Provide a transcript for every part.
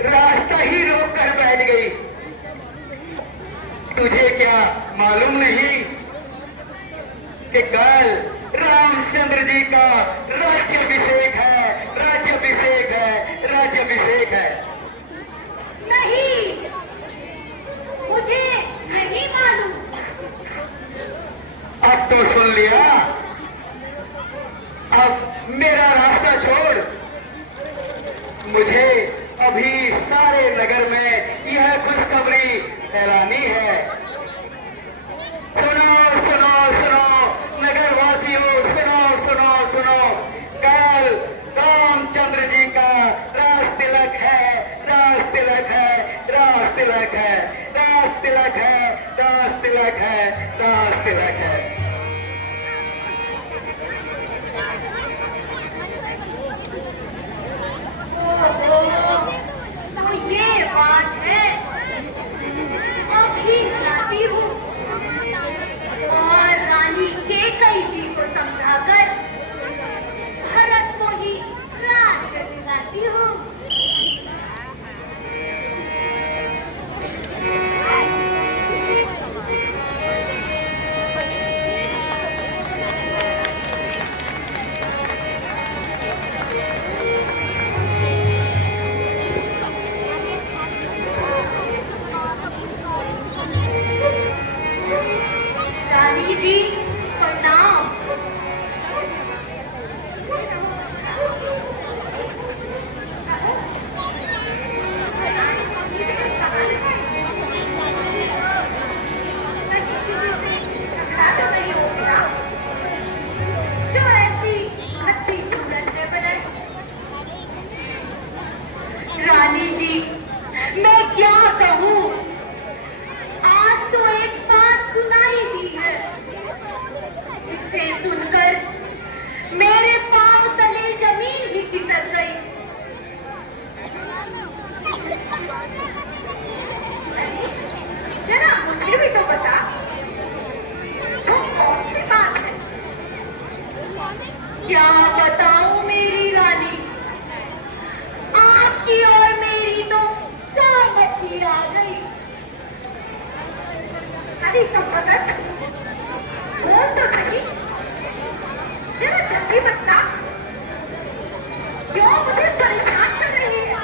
रास्ता ही रोक कर बैठ गई। तुझे क्या मालूम नहीं कि कल रामचंद्र जी का राज्याभिषेक है, राज्याभिषेक है, राज्याभिषेक है। नहीं, मुझे नहीं मालूम। अब तो सुन लिया। अब मेरा रास्ता छोड़। मुझे अभी सारे नगर में यह खुशखबरी फैलानी है। सुनो सुनो सुनो नगर वासियों, सुनो सुनो सुनो। कल रामचंद्र जी का रास तिलक है, रास तिलक है, रास तिलक है, रास तिलक है, रास तिलक है, रास तिलक है। तो ये बात है। अभी जाती हूँ और रानी केकई जी को समझाकर भरत को ही राज्य दिलाती हूँ। रानी जी प्रणाम। जो ऐसी खट्टी सूरत में बनाई। रानी जी मैं क्या कहूँ, आज तो एक बात सुनाई दी है, इसे सुनकर मेरे पांव तले जमीन भी खिसक गई। जरा मुझे भी तो बता, वो कौन सी बात है? क्या बताऊं मेरी रानी, आपकी और मेरी तो सहमति आ गई। अरे संपत बोल तो सही, जरा जल्दी बता, क्यों मुझे परेशान कर रही है?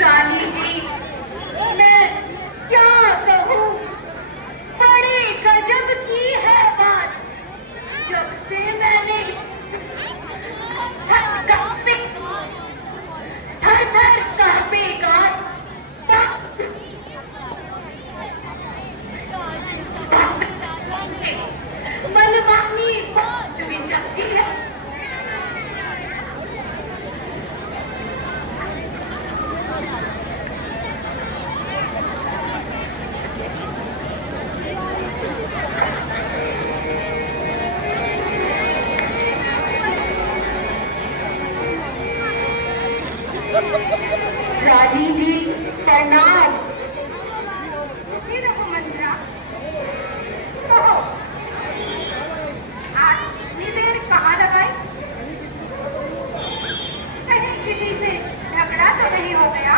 रानी जी मैं क्या कहूँ, बड़े गजब की है बात। जब से मैंने थर थर कांपेगा मनमानी भी चलती है। रानी जी प्रणाम। मंत्रा कहो, आज इतनी देर कहाँ लगाई? कहीं किसी से झगड़ा तो नहीं हो गया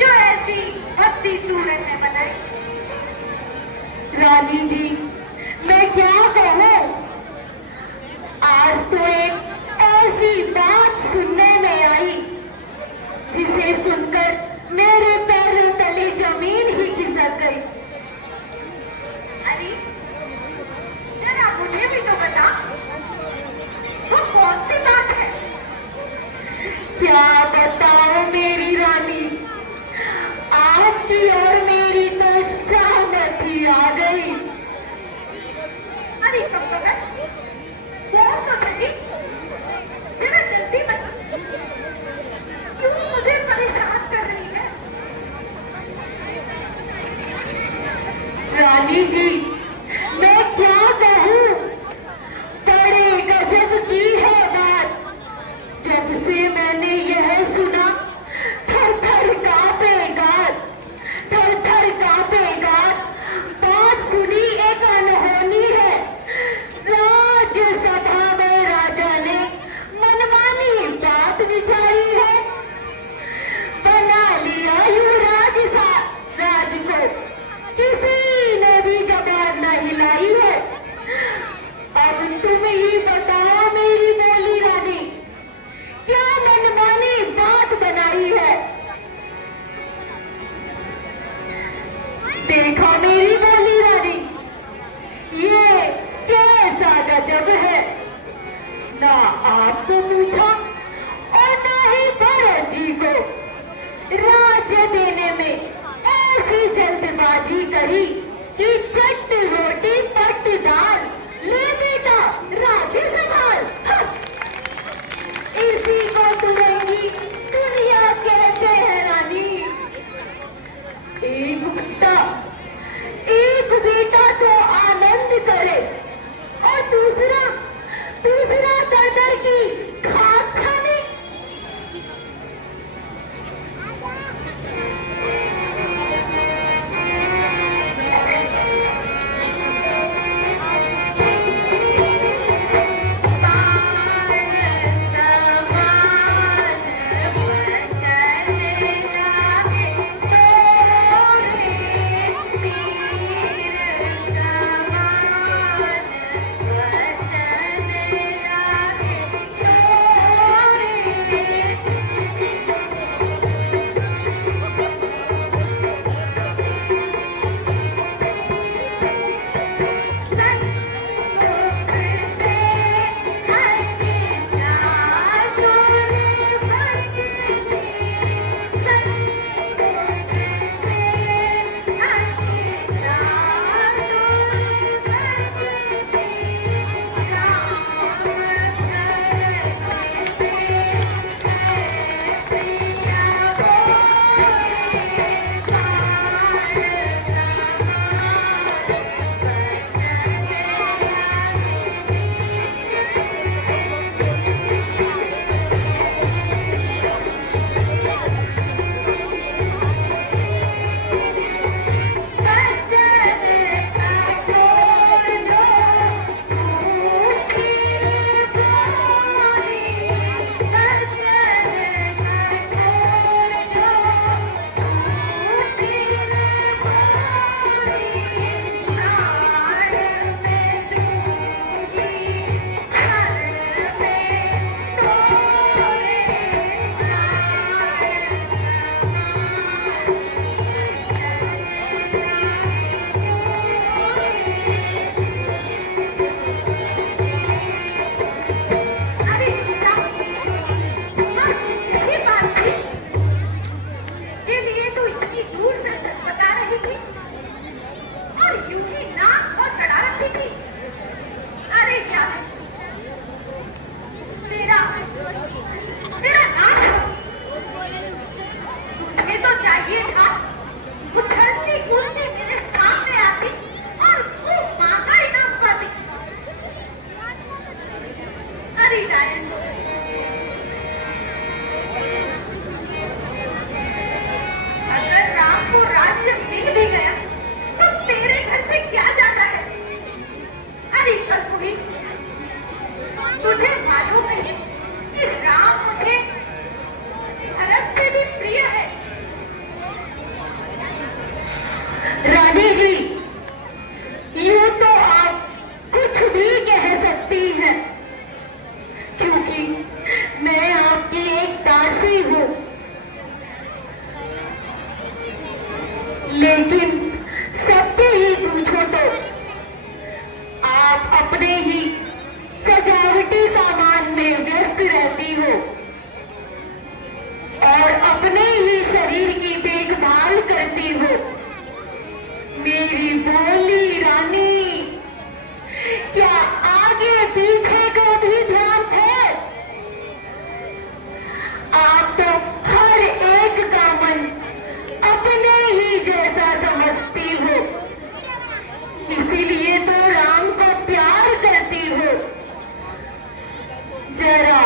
जो ऐसी भक्ति सूरत में बनाई? रानी जी मैं क्या कहूँ, आज तो एक ऐसी बात सुनने में आई जिसे सुनकर मेरे पैरों तले जमीन ही खिसक गई। अरे जरा मुझे भी तो बता, वो कौन सी बात है? क्या बताओ मेरी रानी, आपकी और मेरी तो सहमति आ गई। अरे संपत कौन तो सही, जरा जल्दी बता, क्यों मुझे परेशान कर रही है? रानी जी मैं क्या कहूँ, बड़े गजब की है बात। जब से मैंने यह आपको पूछा और ना ही भरत जी को राज्य देने में ऐसी जल्दबाजी करी कि चट रोटी पट दाल, ले बेटा राज्य संभाल। इसी को तुरंगी दुनिया कहते हैं रानी। एक बेटा तो आनंद करे और दूसरा दर की खाक छाने। लेकिन सबके ही पूछो तो आप अपने ही सजावटी सामान में व्यस्त रहती हो और अपने ही शरीर की देखभाल करती हो। मेरी भोली रानी, क्या आगे पीछे को भी ध्यान है? आप तो हर एक का मन अपने ही जैसा समझती हो, इसीलिए तो राम को प्यार करती हो। जरा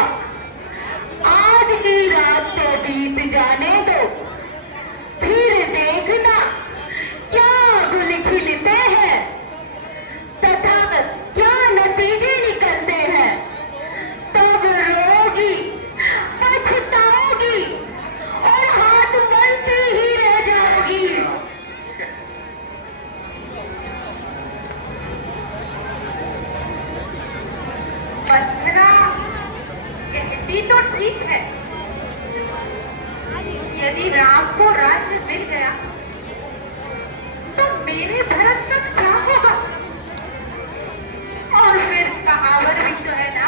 आज की रात तो बीत जाने दो, फिर देखना क्या गुल खिलते हैं तथा क्या नतीजे निकलते हैं। तब रोगी, पछताओगी और हाथ मलती ही रह जाओगी। बत्रा कहती तो ठीक है, यदि राम को राज्य मिल गया तो मेरे भरत का क्या होगा? और फिर कहावत भी तो है ना,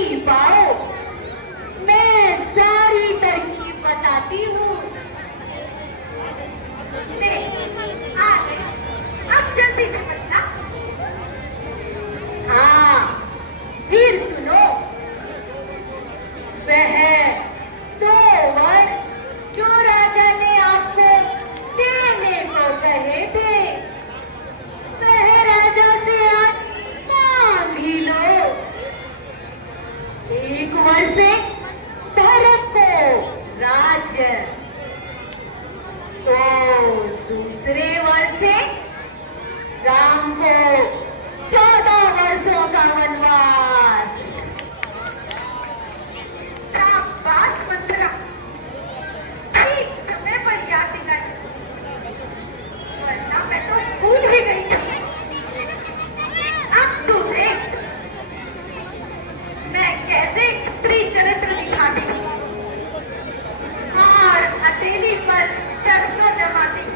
नहीं पाओ, मैं सारी तरकीब बताती हूँ। आ गए, अब जल्दी समझना। हाँ, फिर सुनो। वह 2 वर जो राजा ने आपको देने को कहे थे, वह राजा से आज मांग ही लो। एक वर से धर्म को राज्य, तो दूसरे वर से राम को 14 वर्षों का वनवास। शाबाश मंत्रा, ठीक समय पर याद दिलाई, वरना मैं तो भूल ही गई थी। अब तू देख मैं कैसे स्त्री चरित्र दिखाती हूँ और हथेली पर सरसों जमाती